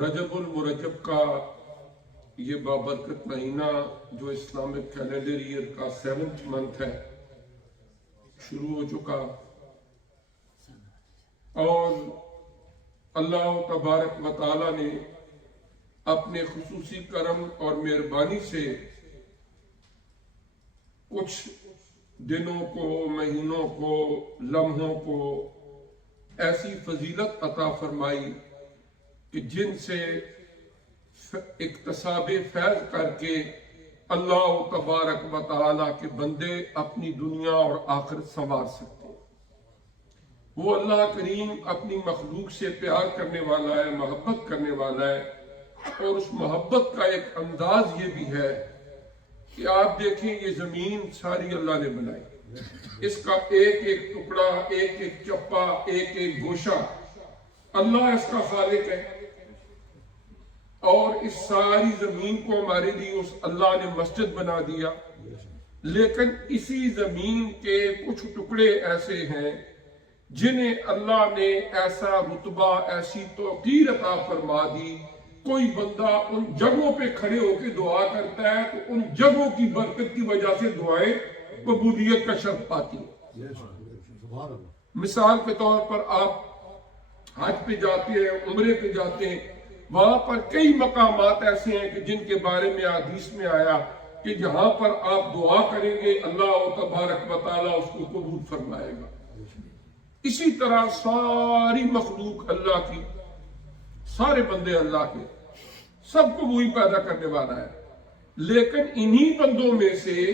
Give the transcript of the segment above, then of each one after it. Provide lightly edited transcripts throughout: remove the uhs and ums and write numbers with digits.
رجب المرجب کا یہ بابرکت مہینہ جو اسلامک کیلنڈر ایئر کا 7th منتھ ہے شروع ہو چکا، اور اللہ تبارک و تعالی نے اپنے خصوصی کرم اور مہربانی سے کچھ دنوں کو، مہینوں کو، لمحوں کو ایسی فضیلت عطا فرمائی کہ جن سے اکتساب فیض کر کے اللہ تبارک و تعالی کے بندے اپنی دنیا اور آخرت سنوار سکتے ہیں۔ وہ اللہ کریم اپنی مخلوق سے پیار کرنے والا ہے، محبت کرنے والا ہے، اور اس محبت کا ایک انداز یہ بھی ہے کہ آپ دیکھیں یہ زمین ساری اللہ نے بنائی، اس کا ایک ایک ٹکڑا، ایک ایک چپا، ایک ایک گوشہ اللہ اس کا خالق ہے، اور اس ساری زمین کو ہمارے لیے اس اللہ نے مسجد بنا دیا۔ لیکن اسی زمین کے کچھ ٹکڑے ایسے ہیں جنہیں اللہ نے ایسا رتبہ، ایسی توقیر عطا فرما دی، کوئی بندہ ان جگہوں پہ کھڑے ہو کے دعا کرتا ہے تو ان جگہوں کی برکت کی وجہ سے دعائیں قبولیت کا شرط پاتی ہیں۔ مثال کے طور پر آپ حج پہ جاتے ہیں، عمرے پہ جاتے ہیں، وہاں پر کئی مقامات ایسے ہیں کہ جن کے بارے میں حدیث میں آیا کہ جہاں پر آپ دعا کریں گے اللہ تبارک و تعالیٰ اس کو قبول فرمائے گا۔ اسی طرح ساری مخلوق اللہ کی، سارے بندے اللہ کے، سب کو وہی پیدا کرنے والا ہے، لیکن انہی بندوں میں سے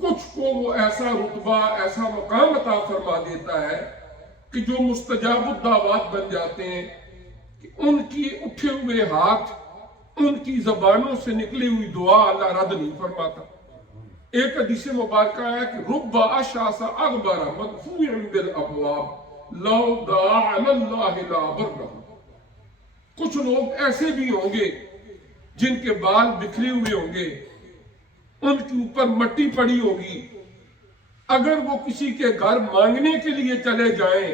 کچھ کو وہ ایسا رتبہ، ایسا مقام عطا فرما دیتا ہے کہ جو مستجاب الدعوات بن جاتے ہیں، کہ ان کی اٹھے ہوئے ہاتھ، ان کی زبانوں سے نکلی ہوئی دعا اللہ رد نہیں فرماتا۔ ایک حدیث مبارکہ ہے کہ رب اشعث اغبر مدفوع بالابواب لو دعا علی اللہ لا برہ۔ کچھ لوگ ایسے بھی ہوں گے جن کے بال بکھرے ہوئے ہوں گے، ان کے اوپر مٹی پڑی ہوگی، اگر وہ کسی کے گھر مانگنے کے لیے چلے جائیں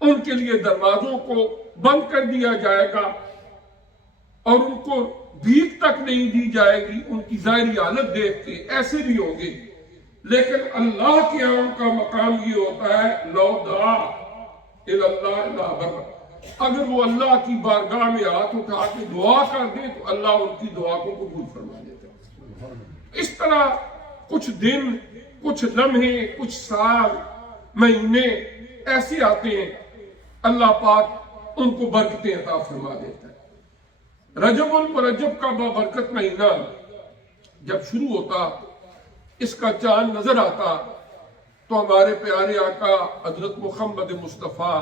ان کے لیے دروازوں کو بند کر دیا جائے گا اور ان کو بھیک تک نہیں دی جائے گی ان کی ظاہری حالت دیکھ کے، ایسے بھی ہوں گے۔ لیکن اللہ کے یہاں ان کا مقام یہ ہوتا ہے لو دعا الی اللہ لا برہ، اگر وہ اللہ کی بارگاہ میں ہاتھ اٹھا کے دعا کر دیں تو اللہ ان کی دعا کو قبول فرما لیتا ہے۔ اس طرح کچھ دن، کچھ لمحے، کچھ سال، مہینے ایسے آتے ہیں اللہ پاک ان کو برکتیں عطا فرما دیتا ہے۔ رجب المرجب کا بابرکت مہینہ جب شروع ہوتا، اس کا چاند نظر آتا تو ہمارے پیارے آقا حضرت محمد مصطفیٰ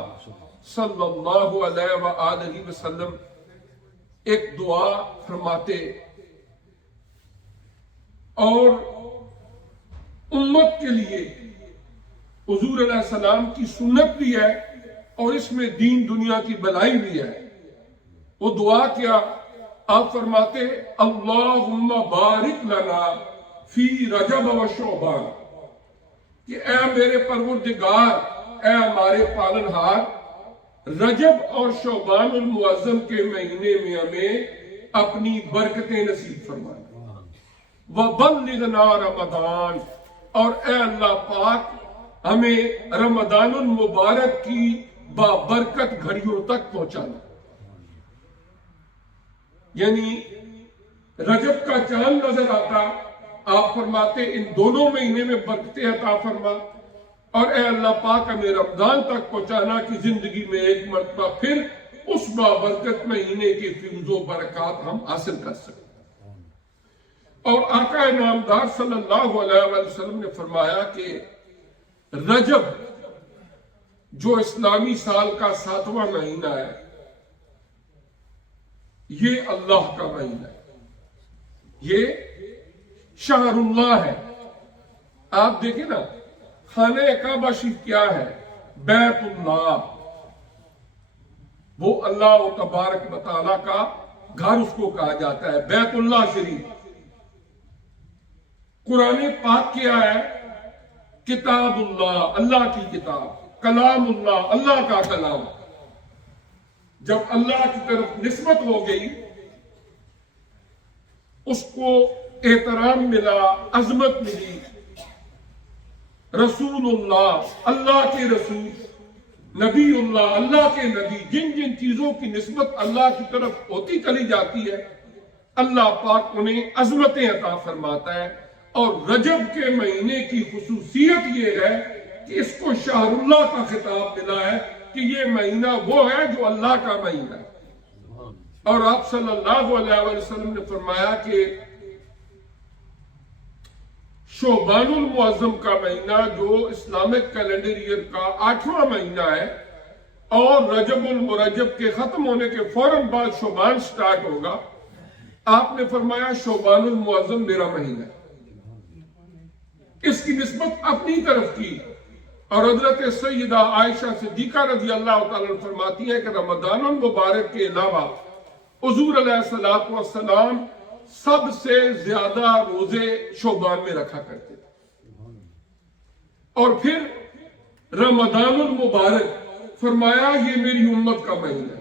صلی اللہ علیہ وآلہ وسلم ایک دعا فرماتے، اور امت کے لیے حضور علیہ السلام کی سنت بھی ہے اور اس میں دین دنیا کی بھلائی بھی ہے۔ وہ دعا کیا، آپ فرماتے اللہم بارک لنا فی رجب و شعبان، کہ اے میرے پروردگار، اے ہمارے پالنہار، رجب اور شعبان المعظم کے مہینے میں ہمیں اپنی برکتیں نصیب فرمائے، وبلغنا رمضان، اور اے اللہ پاک ہمیں رمضان المبارک کی بابرکت گھڑیوں تک پہنچانا۔ یعنی رجب کا چاند نظر آتا، آپ فرماتے ان دونوں مہینے میں برکتیں عطا فرما، اور اے اللہ پاک ہمیں رمضان تک پہنچانا کہ زندگی میں ایک مرتبہ پھر اس بابرکت مہینے کے فیض و برکات ہم حاصل کر سکیں۔ اور آقا نامدار صلی اللہ علیہ وسلم نے فرمایا کہ رجب جو اسلامی سال کا 7واں مہینہ ہے، یہ اللہ کا مہینہ ہے، یہ شہر اللہ ہے۔ آپ دیکھیں نا، خانہ کعبہ شریف کیا ہے؟ بیت اللہ، وہ اللہ تبارک و تعالیٰ کا گھر اس کو کہا جاتا ہے، بیت اللہ شریف۔ قرآن پاک کیا ہے؟ کتاب اللہ، اللہ کی کتاب، کلام اللہ، اللہ کا کلام۔ جب اللہ کی طرف نسبت ہو گئی اس کو احترام ملا، عظمت ملی. رسول اللہ، اللہ کے رسول، نبی اللہ، اللہ کے نبی، جن جن چیزوں کی نسبت اللہ کی طرف ہوتی چلی جاتی ہے اللہ پاک انہیں عظمتیں عطا فرماتا ہے. اور رجب کے مہینے کی خصوصیت یہ ہے کہ اس کو شہر اللہ کا خطاب ملا ہے کہ یہ مہینہ وہ ہے جو اللہ کا مہینہ ہے. اور آپ صلی اللہ علیہ وسلم نے فرمایا کہ شعبان المعظم کا مہینہ جو اسلامک کیلنڈر ایئر کا 8واں مہینہ ہے اور رجب المرجب کے ختم ہونے کے فوراً بعد شعبان سٹارٹ ہوگا، آپ نے فرمایا شعبان المعظم میرا مہینہ ہے. اس کی نسبت اپنی طرف کی. اور حضرت سیدہ عائشہ صدیقہ رضی اللہ تعالیٰ فرماتی ہیں کہ رمضان المبارک کے علاوہ حضور علیہ السلام سب سے زیادہ روزے شعبان میں رکھا کرتے تھے. اور پھر رمضان المبارک فرمایا یہ میری امت کا مہینہ ہے.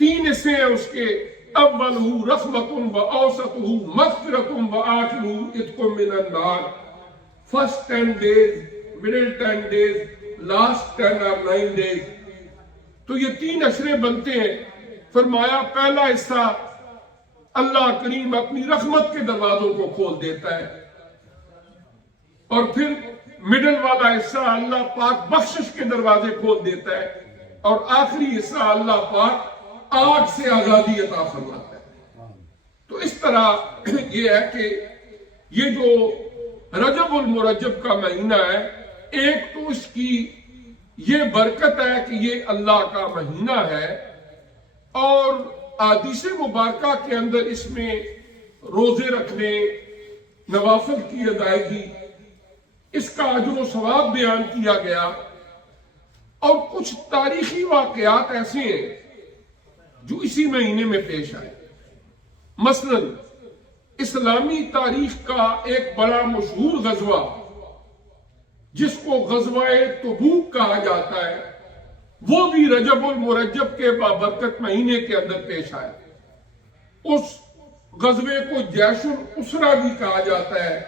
3 حصے ہیں اس کے، اولہ رحمت و اوسطہ مغفرت و آخرہ عتق من النار. First 10 days، middle 10 days، last 10 or 9 days. تو یہ 3 عشرے بنتے ہیں. فرمایا پہلا حصہ اللہ کریم اپنی رحمت کے دروازوں کو کھول دیتا ہے، اور پھر مڈل والا حصہ اللہ پاک بخشش کے دروازے کھول دیتا ہے، اور آخری حصہ اللہ پاک آگ سے آزادی عطا فرماتا ہے. تو اس طرح یہ ہے کہ یہ جو رجب المرجب کا مہینہ ہے، ایک تو اس کی یہ برکت ہے کہ یہ اللہ کا مہینہ ہے، اور احادیث مبارکہ کے اندر اس میں روزے رکھنے، نوافل کی ادائیگی، اس کا اجر و ثواب بیان کیا گیا. اور کچھ تاریخی واقعات ایسے ہیں جو اسی مہینے میں پیش آئے. مثلا اسلامی تاریخ کا ایک بڑا مشہور غزوہ جس کو غزوہ تبوک کہا جاتا ہے، وہ بھی رجب المرجب کے بابرکت مہینے کے اندر پیش آیا. اس غزوے کو جیش الاسرہ بھی کہا جاتا ہے.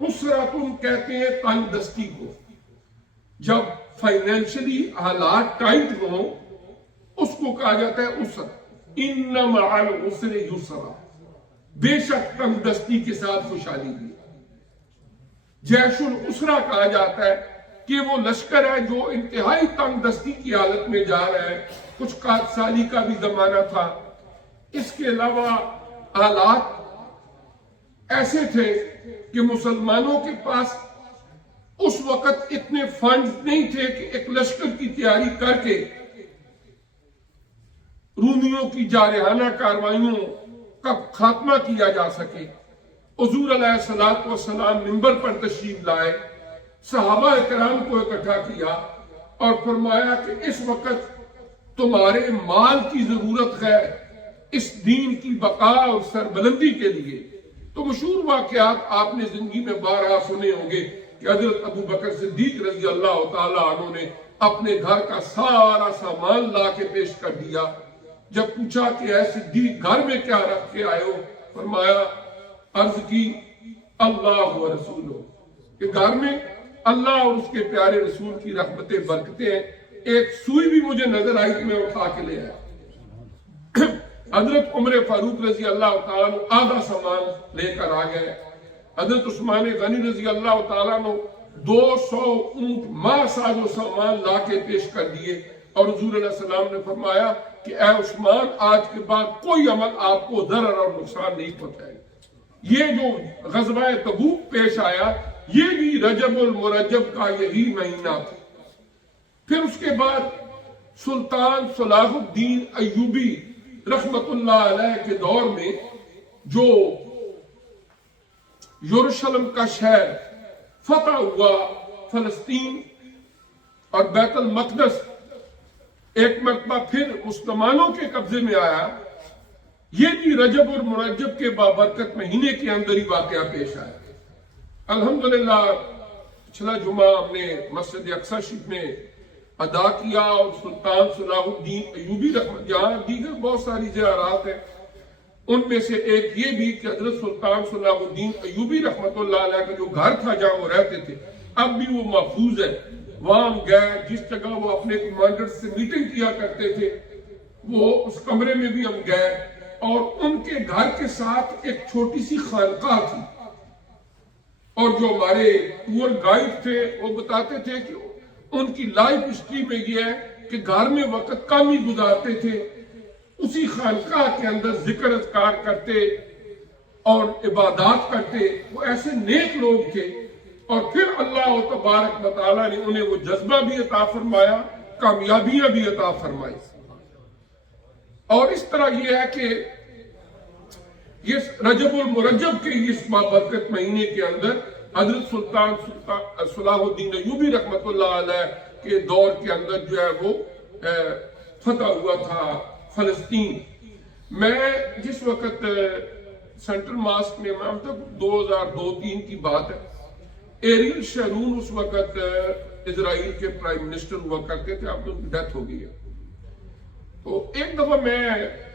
اسرہ تم کہتے ہیں تنگ دستی کو. جب فائنینشلی حالات ٹائٹ ہوں اس کو کہا جاتا ہے اسر. ان مع العسر یسرا، بے شک تنگ دستی کے ساتھ خوشحالی بھی. جیش الاسرہ کہا جاتا ہے کہ وہ لشکر ہے جو انتہائی تنگ دستی کی حالت میں جا رہا ہے. کچھ قحط سالی کا بھی زمانہ تھا. اس کے علاوہ حالات ایسے تھے کہ مسلمانوں کے پاس اس وقت اتنے فنڈز نہیں تھے کہ ایک لشکر کی تیاری کر کے رومیوں کی جارحانہ کاروائیوں کا خاتمہ کیا جا سکے. حضور علیہ السلام منبر پر تشریف لائے، صحابہ کرام کو اکٹھا کیا اور فرمایا کہ اس وقت تمہارے مال کی ضرورت ہے اس دین کی بقا اور سربلندی کے لیے. تو مشہور واقعات آپ نے زندگی میں بارہا سنے ہوں گے کہ حضرت ابو بکر صدیق رضی اللہ تعالی عنہ نے اپنے گھر کا سارا سامان لا کے پیش کر دیا. جب پوچھا کہ اے صدیق گھر میں کیا رکھ کے آئے ہو، فرمایا عرض کی اللہ و رسولہ، کہ گھر میں اللہ اور اس کے پیارے رسول کی رحمتیں برکتیں ہیں. ایک سوئی بھی مجھے نظر آئی کہ میں اٹھا کے لے آیا. حضرت عمر فاروق رضی اللہ تعالیٰ عنہ آدھا سامان لے کر آ گئے. حضرت عثمان غنی رضی اللہ تعالیٰ عنہ 200 اونٹ ماہ ساز و سامان لا کے پیش کر دیے. اور حضور علیہ السلام نے فرمایا کہ اے عثمان آج کے بعد کوئی عمل آپ کو ضرر اور نقصان نہیں پہنچائے. یہ جو غزوہ تبوک پیش آیا یہ بھی رجب المرجب کا یہی مہینہ تھا. پھر اس کے بعد سلطان صلاح الدین ایوبی رحمت اللہ علیہ کے دور میں جو یروشلم کا شہر فتح ہوا، فلسطین اور بیت المقدس ایک مرتبہ پھر مسلمانوں کے قبضے میں آیا، یہ بھی رجب اور مرجب کے بابرکت مہینے کے اندر ہی واقعہ پیش آیا. الحمدللہ پچھلا جمعہ ہم نے مسجد اقصی شریف میں ادا کیا، اور سلطان صلاح الدین ایوبی رحمت، یہاں دیگر بہت ساری زیارات ہیں، ان میں سے ایک یہ بھی کہ حضرت سلطان صلاح الدین ایوبی رحمت اللہ علیہ کا جو گھر تھا جہاں وہ رہتے تھے اب بھی وہ محفوظ ہے، وہاں گئے، جس جگہ وہ اپنے کمانڈر سے میٹنگ کیا کرتے تھے وہ اس کمرے میں بھی ہم گئے، اور ان کے گھر کے ساتھ ایک چھوٹی سی خانقاہ تھی، اور جو ہمارے ٹور گائیڈ تھے وہ بتاتے تھے کہ ان کی لائف ہسٹری میں یہ ہے کہ گھر میں وقت کم ہی گزارتے تھے، اسی خانقاہ کے اندر ذکر اذکار کرتے اور عبادات کرتے، وہ ایسے نیک لوگ تھے، اور پھر اللہ تبارک و تعالیٰ نے انہیں وہ جذبہ بھی عطا فرمایا، کامیابیاں بھی عطا فرمائی۔ اور اس طرح یہ ہے کہ یہ رجب المرجب کے اس بابرکت مہینے کے اندر حضرت سلطان صلاح الدین ایوبی رحمت اللہ علیہ کے دور کے اندر جو ہے وہ فتح ہوا تھا فلسطین۔ میں جس وقت سینٹرل ماسک میں تک 2002-03 کی بات ہے، ایریل شارون اس وقت اسرائیل کے پرائم منسٹر ہوا کرتے تھے، اب تو ان کی ڈیتھ ہو گئی ہے۔ تو ایک دفعہ میں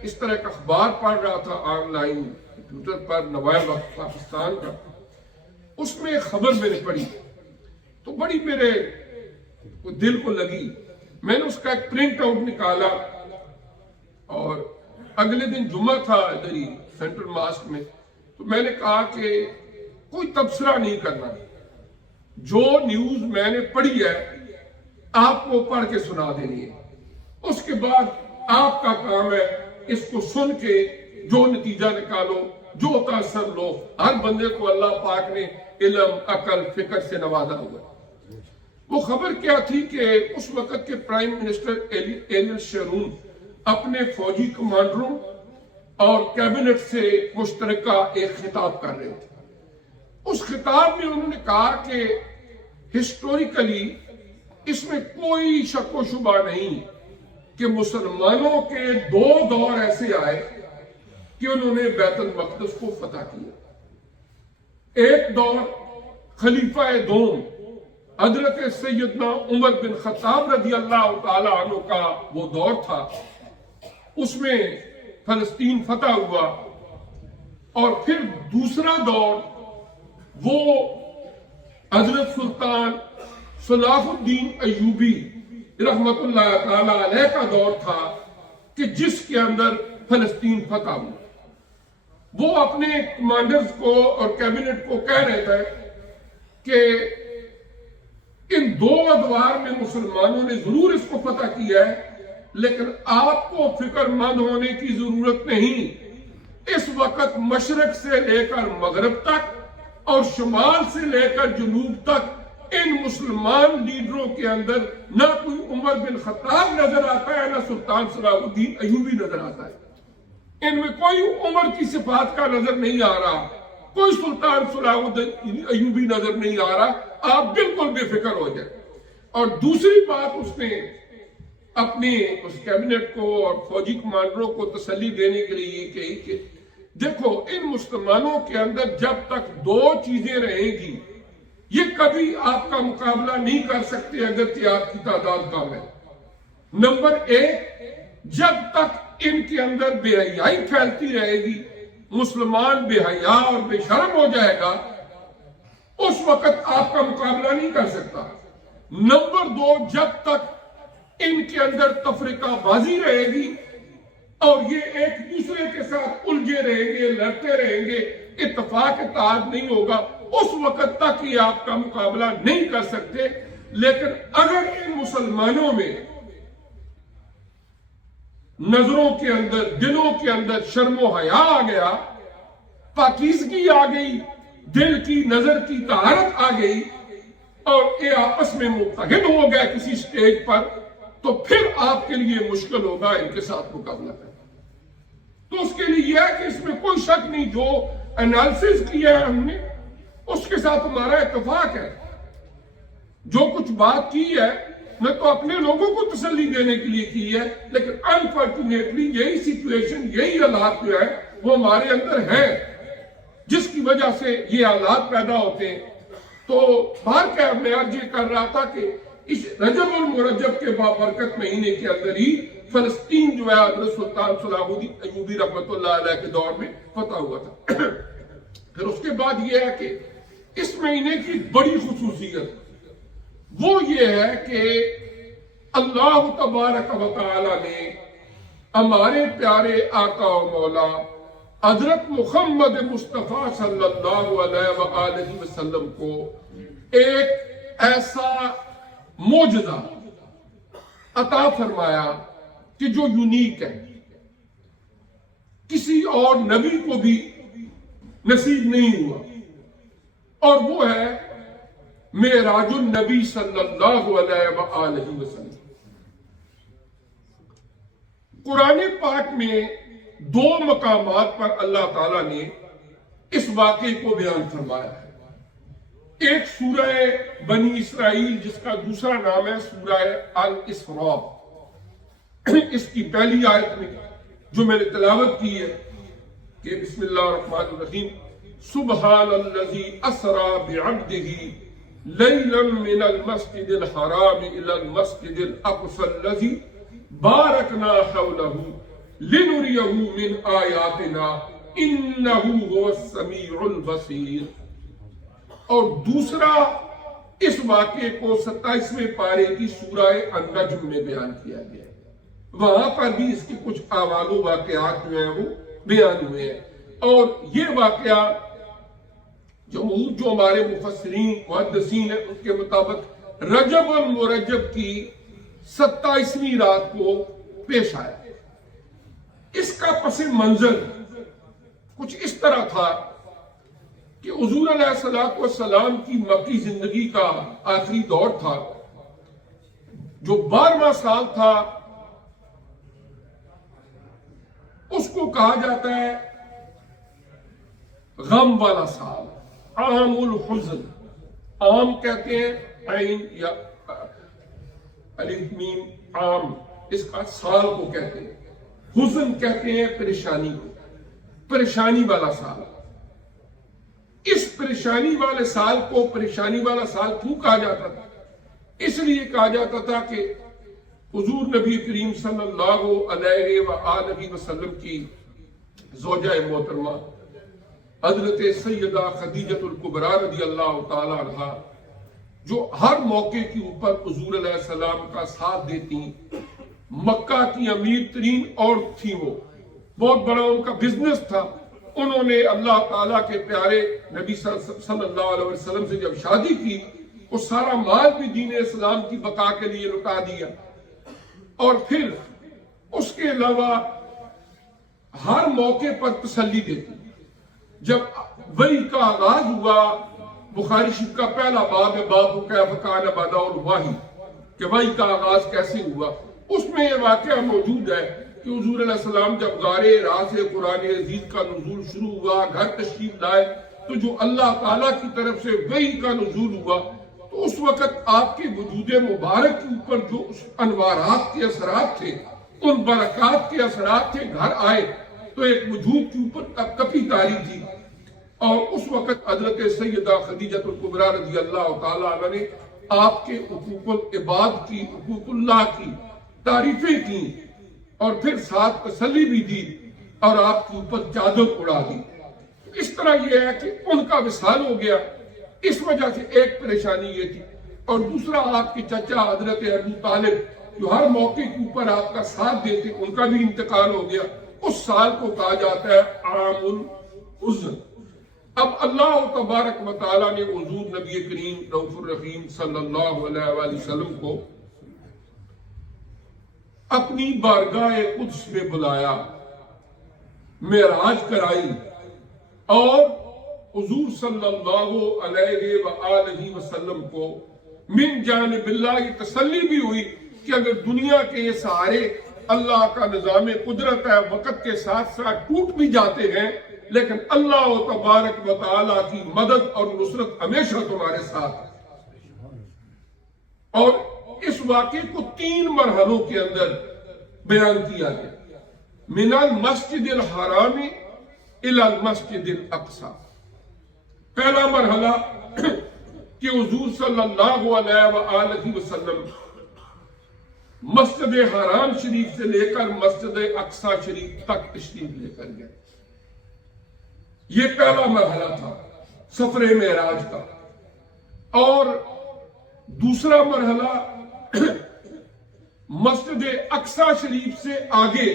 اس طرح ایک اخبار پڑھ رہا تھا آن لائن کمپیوٹر پر، نوائب وقت پاکستان کا، اس میں خبر میں نے پڑھی تو بڑی میرے دل کو لگی، میں نے اس کا ایک پرنٹ آؤٹ نکالا، اور اگلے دن جمعہ تھا ادھر ہی سینٹرل ماسک میں، تو میں نے کہا کہ کوئی تبصرہ نہیں کرنا، جو نیوز میں نے پڑھی ہے آپ کو پڑھ کے سنا دینی ہے، اس کے بعد آپ کا کام ہے اس کو سن کے جو نتیجہ نکالو، جو تاثر لو۔ ہر بندے کو اللہ پاک نے علم، عقل، فکر سے نوازا ہوا۔ وہ خبر کیا تھی کہ اس وقت کے پرائم منسٹر ایریل شارون اپنے فوجی کمانڈروں اور کیبنٹ سے مشترکہ ایک خطاب کر رہے تھے۔ اس خطاب میں انہوں نے کہا کہ ہسٹوریکلی اس میں کوئی شک و شبہ نہیں کہ مسلمانوں کے دو دور ایسے آئے کہ انہوں نے بیت المقدس کو فتح کیا۔ ایک دور خلیفہ دوم حضرت سیدنا عمر بن خطاب رضی اللہ تعالی عنہ کا وہ دور تھا، اس میں فلسطین فتح ہوا، اور پھر دوسرا دور وہ حضرت سلطان صلاح الدین ایوبی رحمت اللہ تعالی علیہ کا دور تھا کہ جس کے اندر فلسطین فتح ہوا۔ وہ اپنے کمانڈرز کو اور کیبنٹ کو کہہ رہے تھے کہ ان دو ادوار میں مسلمانوں نے ضرور اس کو فتح کیا ہے، لیکن آپ کو فکر مند ہونے کی ضرورت نہیں۔ اس وقت مشرق سے لے کر مغرب تک اور شمال سے لے کر جنوب تک ان مسلمان لیڈروں کے اندر نہ کوئی عمر بن خطاب نظر آتا ہے، نہ سلطان صلاح الدین ایوبی نظر آتا ہے۔ ان میں کوئی عمر کی صفات کا نظر نہیں آ رہا، کوئی سلطان صلاح الدین ایوبی نظر نہیں آ رہا، آپ بالکل بے فکر ہو جائیں۔ اور دوسری بات اس نے اپنے اس کیبنٹ کو اور فوجی کمانڈروں کو تسلی دینے کے لیے یہ کہی کہ دیکھو ان مسلمانوں کے اندر جب تک دو چیزیں رہیں گی یہ کبھی آپ کا مقابلہ نہیں کر سکتے اگرچہ آپ کی تعداد کم ہے۔ نمبر ایک، جب تک ان کے اندر بے حیائی پھیلتی رہے گی، مسلمان بے حیا اور بے شرم ہو جائے گا، اس وقت آپ کا مقابلہ نہیں کر سکتا۔ نمبر دو، جب تک ان کے اندر تفرقہ بازی رہے گی اور یہ ایک دوسرے کے ساتھ الجھے رہیں گے، لڑتے رہیں گے، اتفاق اتحاد نہیں ہوگا، اس وقت تک یہ آپ کا مقابلہ نہیں کر سکتے۔ لیکن اگر ان مسلمانوں میں نظروں کے اندر، دلوں کے اندر شرم و حیا آ گیا، پاکیزگی آ گئی، دل کی نظر کی طہارت آ گئی، اور یہ آپس میں متحد ہو گئے کسی سٹیج پر، تو پھر آپ کے لیے مشکل ہوگا ان کے ساتھ مقابلہ کرنا۔ تو اس کے لیے یہ ہے کہ اس میں کوئی شک نہیں، جو انالیسس کیا ہے ہم نے اس کے ساتھ ہمارا اتفاق ہے۔ جو کچھ بات کی ہے میں تو اپنے لوگوں کو تسلی دینے کے لیے کی ہے، لیکن انفارچونیٹلی یہی سچویشن، یہی حالات جو ہے وہ ہمارے اندر ہے، جس کی وجہ سے یہ حالات پیدا ہوتے ہیں۔ تو باہر کیا میں آج یہ کر رہا تھا کہ اس رجب المرجب کے بابرکت مہینے کے اندر ہی فلسطین جو ہے حضرت سلطان صلاح الدین ایوبی رحمۃ اللہ علیہ کے دور میں فتح ہوا تھا۔ پھر اس کے بعد یہ ہے کہ اس مہینے کی بڑی خصوصیت وہ یہ ہے کہ اللہ تبارک و تعالی نے ہمارے پیارے آقا و مولا حضرت محمد مصطفیٰ صلی اللہ علیہ وآلہ وسلم کو ایک ایسا معجزہ عطا فرمایا کہ جو یونیک ہے، کسی اور نبی کو بھی نصیب نہیں ہوا، اور وہ ہے معراج النبی صلی اللہ علیہ وآلہ وسلم۔ قرآن پاک میں دو مقامات پر اللہ تعالیٰ نے اس واقعے کو بیان فرمایا ہے۔ ایک سورہ بنی اسرائیل جس کا دوسرا نام ہے سورہ الاسراء، اس کی پہلی آیت میں جو میں نے تلاوت کی ہے کہ بسم اللہ الرحمن الرحیم سبحان الذی اسرا بعبدہ لیلا من المسجد الحرام الى المسجد الاقصى الذی بارکنا حولہ لنریہ من آیاتنا انہ هو السمیع البصیر۔ اور دوسرا اس واقعے کو 27ویں پارے کی سورہ النجم میں بیان کیا گیا ہے، وہاں پر بھی اس کے کچھ احوال و واقعات جو ہیں وہ بیان ہوئے ہیں۔ اور یہ واقعہ جو ہمارے مفسرین محدثین ہیں ان کے مطابق رجب المرجب کی 27ویں رات کو پیش آیا۔ اس کا پس منظر کچھ اس طرح تھا کہ حضور علیہ السلام کی مکی زندگی کا آخری دور تھا، جو 12واں سال تھا اس کو کہا جاتا ہے غم والا سال، عام الحزن۔ عام کہتے ہیں عین یا الف میم عام، اس کا سال کو کہتے ہیں۔ حزن کہتے ہیں پریشانی کو، پریشانی والا سال۔ اس پریشانی والے سال کو پریشانی والا سال کیوں کہا جاتا تھا؟ اس لیے کہا جاتا تھا کہ حضور نبی کریم صلی اللہ علیہ وآلہ وسلم کی زوجہ محترمہ حضرت سیدہ خدیجہ الکبریٰ رضی اللہ تعالی عنہا، جو ہر موقع کے اوپر حضور علیہ السلام کا ساتھ دیتی، مکہ کی امیر ترین عورت تھی، وہ بہت بڑا ان کا بزنس تھا۔ انہوں نے اللہ تعالیٰ کے پیارے نبی صلی اللہ علیہ وسلم سے جب شادی کی، وہ سارا مال بھی دین اسلام کی بقا کے لیے لٹا دیا، اور پھر اس کے علاوہ ہر موقع پر تسلی دیتی۔ جب وحی کا آغاز ہوا، بخاری شریف کا پہلا باب ہے باب کیف کان بدء الوحی، کہ وحی کا آغاز کیسے ہوا، اس میں یہ واقعہ موجود ہے کہ حضور علیہ السلام جب غار حرا سے قرآن عزیز کا نزول شروع ہوا، گھر تشریف لائے، تو جو اللہ تعالیٰ کی طرف سے وحی کا نزول ہوا، تو اس وقت آپ کے وجود مبارک کے اوپر جو انوارات کے اثرات تھے، ان برکات کے اثرات تھے، گھر آئے تو ایک وجود کے اوپر کپی تاری تھی۔ اور اس وقت حضرت سیدہ خدیجہ الکبریٰ رضی اللہ تعالیٰ عنہ نے آپ کے حقوق العباد کی، حقوق اللہ کی تعریفیں کی، اور پھر ساتھ تسلی بھی دی اور آپ کے اوپر چادر اڑا دی۔ اس طرح یہ ہے کہ ان کا وصال ہو گیا، اس وجہ سے ایک پریشانی یہ تھی، اور دوسرا آپ کے چچا حضرت ابو طالب جو ہر موقع کے اوپر آپ کا ساتھ دیتے، ان کا بھی انتقال ہو گیا۔ اس سال کو کہا جاتا ہے عام الحزن۔ اب اللہ تبارک و تعالیٰ نے حضور نبی کریم رؤوف الرحیم صلی اللہ علیہ وآلہ وسلم کو اپنی بارگاہ قدس میں بلایا، معراج کرائی، اور حضور صلی اللہ علیہ وآلہ وسلم کو من جانب اللہ یہ تسلی بھی ہوئی کہ اگر دنیا کے یہ سارے اللہ کا نظام قدرت ہے، وقت کے ساتھ ساتھ ٹوٹ بھی جاتے ہیں، لیکن اللہ تبارک و تعالیٰ کی مدد اور نصرت ہمیشہ تمہارے ساتھ ہے۔ اور اس واقعے کو 3 مرحلوں کے اندر بیان کیا گیا۔ من المسجد الحرام الى المسجد الاقصی، پہلا مرحلہ کہ حضور صلی اللہ علیہ وآلہ وسلم مسجد حرام شریف سے لے کر مسجد اقصی شریف تک تشریف لے کر گئے. یہ پہلا مرحلہ تھا سفر معراج کا. اور دوسرا مرحلہ مسجد اقصی شریف سے آگے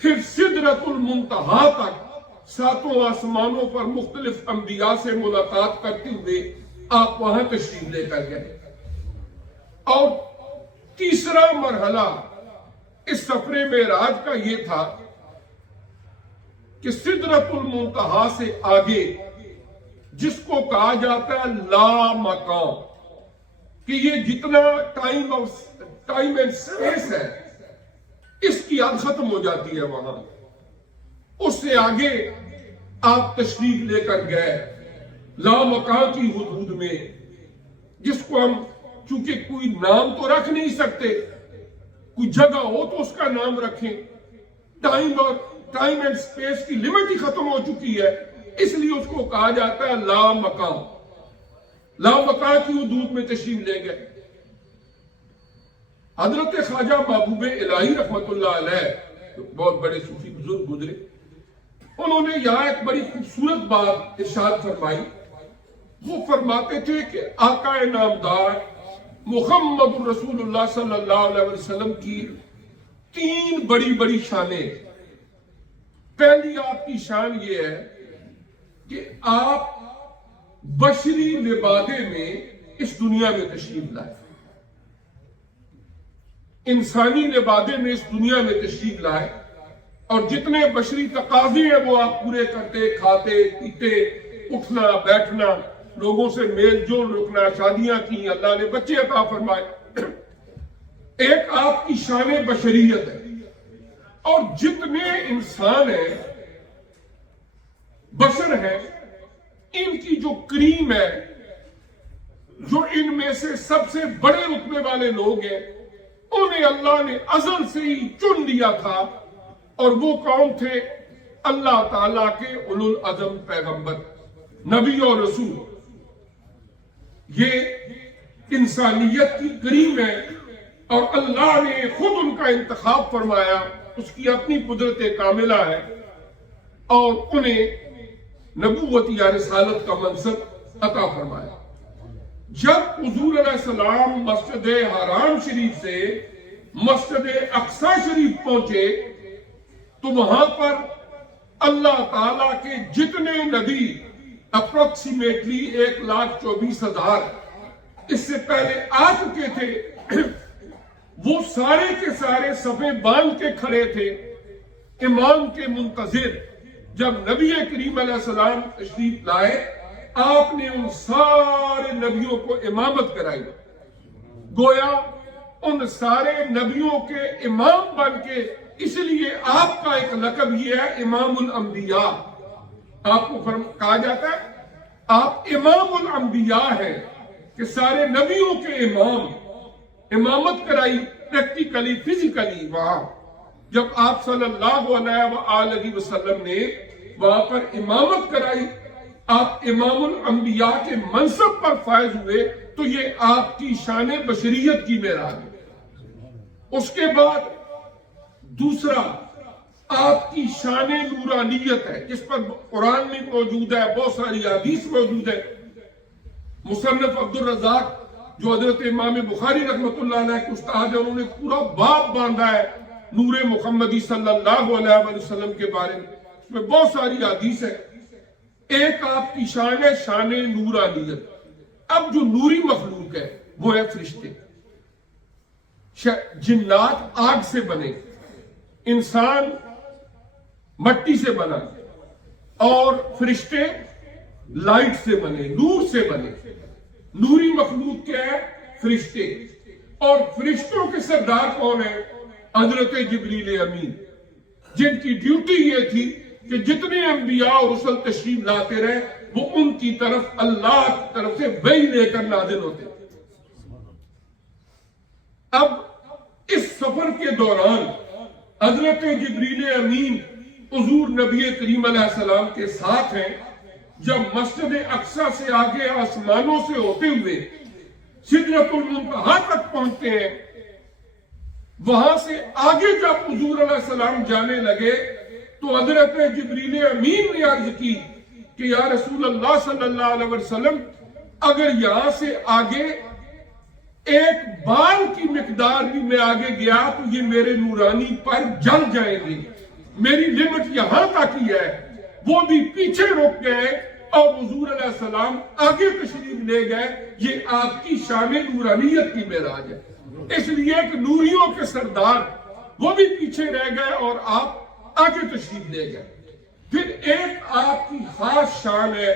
پھر سدرۃ المنتہا تک ساتوں آسمانوں پر مختلف انبیاء سے ملاقات کرتے ہوئے آپ وہاں تشریف لے کر گئے. اور تیسرا مرحلہ اس سفر معراج کا یہ تھا کہ سدرۃ المنتہا سے آگے جس کو کہا جاتا ہے لا مقام، کہ یہ جتنا ٹائم اینڈ سپیس ہے اس کی حد ختم ہو جاتی ہے وہاں. اس سے آگے آپ تشریف لے کر گئے لا مقام کی حدود میں، جس کو ہم چونکہ کوئی نام تو رکھ نہیں سکتے، کوئی جگہ ہو تو اس کا نام رکھیں. ٹائم اینڈ سپیس کی لمٹ ہی ختم ہو چکی ہے، اس لیے اس کو کہا جاتا ہے لا مقام. لا مقام کی حدود میں تشریف لے گئے. حضرت خواجہ محبوب الہی رحمت اللہ علیہ بہت بڑے صوفی بزرگ گزرے، انہوں نے یہاں ایک بڑی خوبصورت بات ارشاد فرمائی. وہ فرماتے تھے کہ آقا نامدار محمد رسول اللہ صلی اللہ علیہ وسلم کی 3 بڑی بڑی شانیں. پہلی آپ کی شان یہ ہے کہ آپ بشری لبادے میں اس دنیا میں تشریف لائے، انسانی لبادے میں اس دنیا میں تشریف لائے، اور جتنے بشری تقاضے ہیں وہ آپ پورے کرتے، کھاتے پیتے، اٹھنا بیٹھنا، لوگوں سے میل جول رکھنا، شادیاں کی، اللہ نے بچے عطا فرمائے. ایک آپ کی شان بشریت ہے. اور جتنے انسان ہیں، بشر ہیں، ان کی جو کریم ہے، جو ان میں سے سب سے بڑے رتبے والے لوگ ہیں، انہیں اللہ نے ازل سے ہی چن لیا تھا. اور وہ کون تھے؟ اللہ تعالیٰ کے اولو العزم پیغمبر، نبی اور رسول. یہ انسانیت کی کریم ہے اور اللہ نے خود ان کا انتخاب فرمایا، اس کی اپنی قدرت کاملہ ہے، اور انہیں نبوت یا رسالت کا منصب عطا فرمایا. جب حضور علیہ السلام مسجد حرام شریف سے مسجد اقصی شریف پہنچے تو وہاں پر اللہ تعالیٰ کے جتنے نبی اپروکسیمیٹلی 1,24,000 اس سے پہلے آ چکے تھے، وہ سارے کے سارے صفیں باندھ کے کھڑے تھے امام کے منتظر. جب نبی کریم علیہ السلام تشریف لائے، آپ نے ان سارے نبیوں کو امامت کرائی. گویا ان سارے نبیوں کے امام بن کے، اس لیے آپ کا ایک لقب یہ ہے امام الانبیاء. آپ کو کہا جاتا ہے آپ امام الانبیاء ہیں، کہ سارے نبیوں کے امام. امامت کرائی پریکٹیکلی، فزیکلی. وہاں جب آپ صلی اللہ علیہ وآلہ وسلم نے وہاں پر امامت کرائی، آپ امام الانبیاء کے منصب پر فائز ہوئے، تو یہ آپ کی شان بشریت کی معراج ہے. اس کے بعد دوسرا آپ کی شان نورانیت ہے، جس پر قرآن میں موجود ہے، بہت ساری حدیث موجود ہے. مصنف عبد الرزاق جو حضرت امام بخاری رحمت اللہ علیہ کے استاد ہیں، انہوں نے پورا باب باندھا ہے نور محمدی صلی اللہ علیہ وسلم کے بارے میں. اس میں بہت ساری حدیث ہے. ایک آپ کی شان ہے شان نورانیت. اب جو نوری مخلوق ہے وہ ہے فرشتے. جنات آگ سے بنے، انسان مٹی سے بنا، اور فرشتے لائٹ سے بنے، نور سے بنے. نوری مخلوق کیا ہے؟ فرشتے. اور فرشتوں کے سردار کون ہیں؟ حضرت جبریل امین، جن کی ڈیوٹی یہ تھی کہ جتنے انبیاء اور رسل تشریف لاتے رہے، وہ ان کی طرف اللہ کی طرف سے وحی لے کر نازل ہوتے. اب اس سفر کے دوران حضرت جبریل امین حضور نبی کریم علیہ السلام کے ساتھ ہیں. جب مسجد اقصی سے آگے آسمانوں سے ہوتے ہوئے سدرۃ المنتہا تک پہنچتے ہیں، وہاں سے آگے جب حضور علیہ السلام جانے لگے تو حضرت جبریل امین نے عرض کی کہ یا رسول اللہ صلی اللہ علیہ وسلم، اگر یہاں سے آگے ایک بال کی مقدار بھی میں آگے گیا تو یہ میرے نورانی پر جل جائیں گے، میری لمٹ یہاں تک ہی ہے۔ وہ بھی پیچھے رک گئے اور حضور علیہ السلام آگے تشریف لے گئے۔ یہ آپ کی شان نورانیت کی معراج ہے، اس لیے کہ نوریوں کے سردار وہ بھی پیچھے رہ گئے اور آپ آگے تشریف لے گئے۔ پھر ایک آپ کی خاص شان ہے،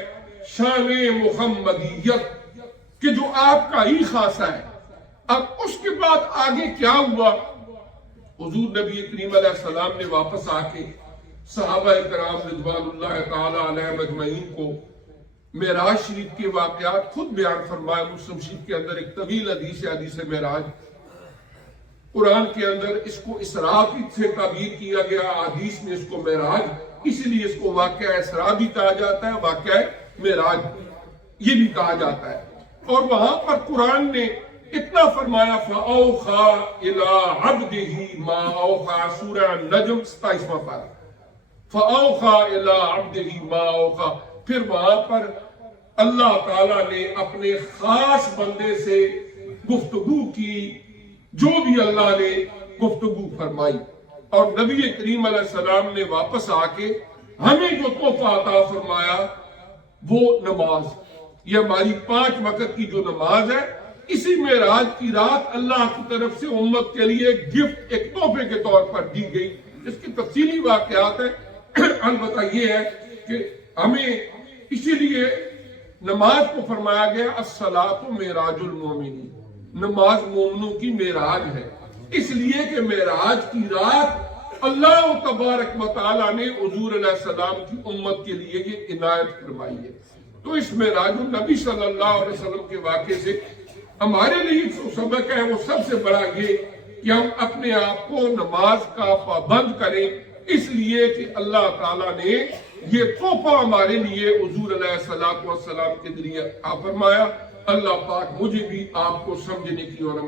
شان محمدیت، کہ جو آپ کا ہی خاصہ ہے۔ اب اس کے بعد آگے کیا ہوا؟ حضور نبی کریم علیہ السلام نے واپس آ کے صحابہ کرام رضوان اللہ تعالی علیہ مجمعین کو معراج شریف کے واقعات خود بیان فرمائے۔ مسلم شریف کے اندر ایک طویل حدیث ہے، حدیث معراج۔ قرآن کے اندر اس کو اسراء سے تعبیر کیا گیا، حدیث میں اس کو معراج، اسی لیے اس کو واقعہ اسراء بھی کہا جاتا ہے، واقعہ معراج یہ بھی کہا جاتا ہے۔ اور وہاں پر قرآن نے اتنا فرمایا فَأَوْحَىٰ إِلَىٰ عَبْدِهِ مَا أَوْحَىٰ، سورہ نجم 27واں پارہ، فَأَوْحَىٰ إِلَىٰ عَبْدِهِ مَا أَوْحَىٰ۔ پھر وہاں پر اللہ تعالیٰ نے اپنے خاص بندے سے گفتگو کی، جو بھی اللہ نے گفتگو فرمائی، اور نبی کریم علیہ السلام نے واپس آ کے ہمیں جو تحفہ عطا فرمایا وہ نماز، یہ ہماری 5 وقت کی جو نماز ہے، اسی معراج کی رات اللہ کی طرف سے امت کے لیے گفٹ، ایک تحفے کے طور پر دی گئی۔ اس کی تفصیلی واقعات ہیں، البتہ یہ ہے کہ ہمیں اسی لیے نماز کو فرمایا گیا الصلاۃ معراج المومنین، نماز مومنوں کی معراج ہے، اس لیے کہ معراج کی رات اللہ تبارک و تعالیٰ نے حضور علیہ السلام کی امت کے لیے یہ عنایت فرمائی ہے۔ تو اس معراج النبی صلی اللہ علیہ وسلم کے واقعے سے ہمارے لیے جو سبق ہے وہ سب سے بڑا یہ کہ ہم اپنے آپ کو نماز کا پابند کریں، اس لیے کہ اللہ تعالیٰ نے یہ تحفہ ہمارے لیے حضور علیہ السلام کے ذریعے فرمایا۔ اللہ پاک مجھے بھی آپ کو سمجھنے کی اور